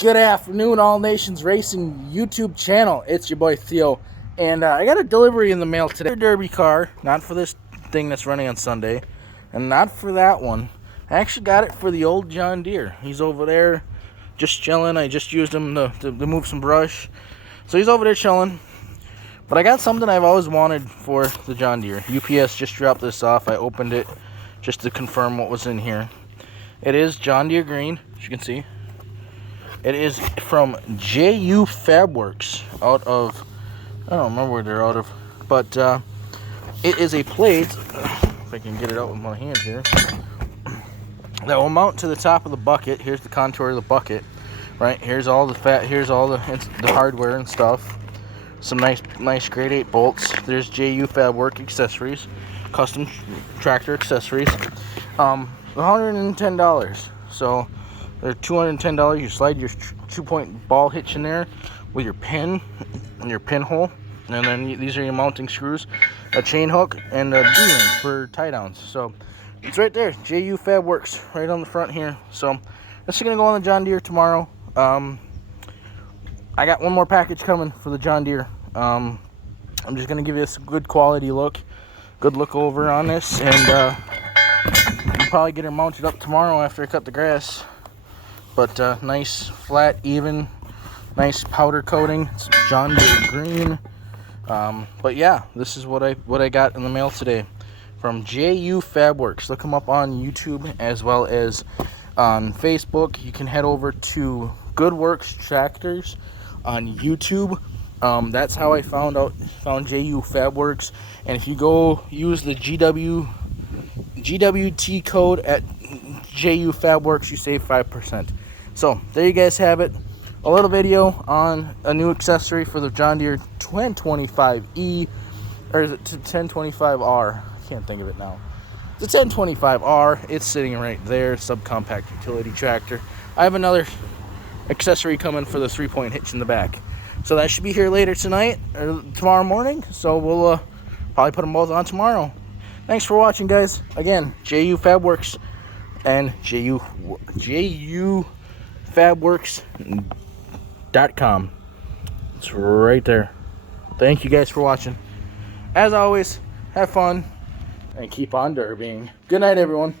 Good afternoon, All Nations Racing YouTube channel. It's your boy Theo, and I got a delivery in the mail today. A derby car, not for this thing that's running on Sunday, and not for that one. I actually got it for the old John Deere. He's over there just chilling. I just used him to move some brush, so he's over there chilling. But I got something I've always wanted for the John Deere. UPS just dropped this off. I opened it just to confirm what was in here. It is John Deere green, as you can see. It is from JUfabworks out of, I don't remember where they're out of, but it is a plate, if I can get it out with my hand here, that will mount to the top of the bucket. Here's the contour of the bucket, right? Here's all the fat, here's all the hardware and stuff. Some nice grade 8 bolts. There's JUfabworks accessories, custom tractor accessories. $110. So they're $210. You slide your 2-point ball hitch in there with your pin and your pinhole, and then these are your mounting screws, a chain hook, and a D-ring for tie downs. So it's right there, JUfabworks, right on the front here. So this is gonna go on the John Deere tomorrow. I got one more package coming for the John Deere. I'm just gonna give you a good quality look, good look over on this, and I'll probably get her mounted up tomorrow after I cut the grass. But nice, flat, even, nice powder coating. It's John Deere green. But yeah, this is what I got in the mail today from JUfabworks. Look them up on YouTube as well as on Facebook. You can head over to GoodWorks Tractors on YouTube. That's how I found JUfabworks. And if you go use the GWT code at JUfabworks, you save 5%. So there you guys have it, a little video on a new accessory for the John Deere 1025E, or is it 1025R? I can't think of it now. It's a 1025R. It's sitting right there, subcompact utility tractor. I have another accessory coming for the 3-point hitch in the back, so that should be here later tonight or tomorrow morning. So we'll probably put them both on tomorrow. Thanks for watching, guys. Again, JUfabworks and JUfabworks.com. It's right there. Thank you guys for watching. As always, have fun and keep on derbying. Good night, everyone.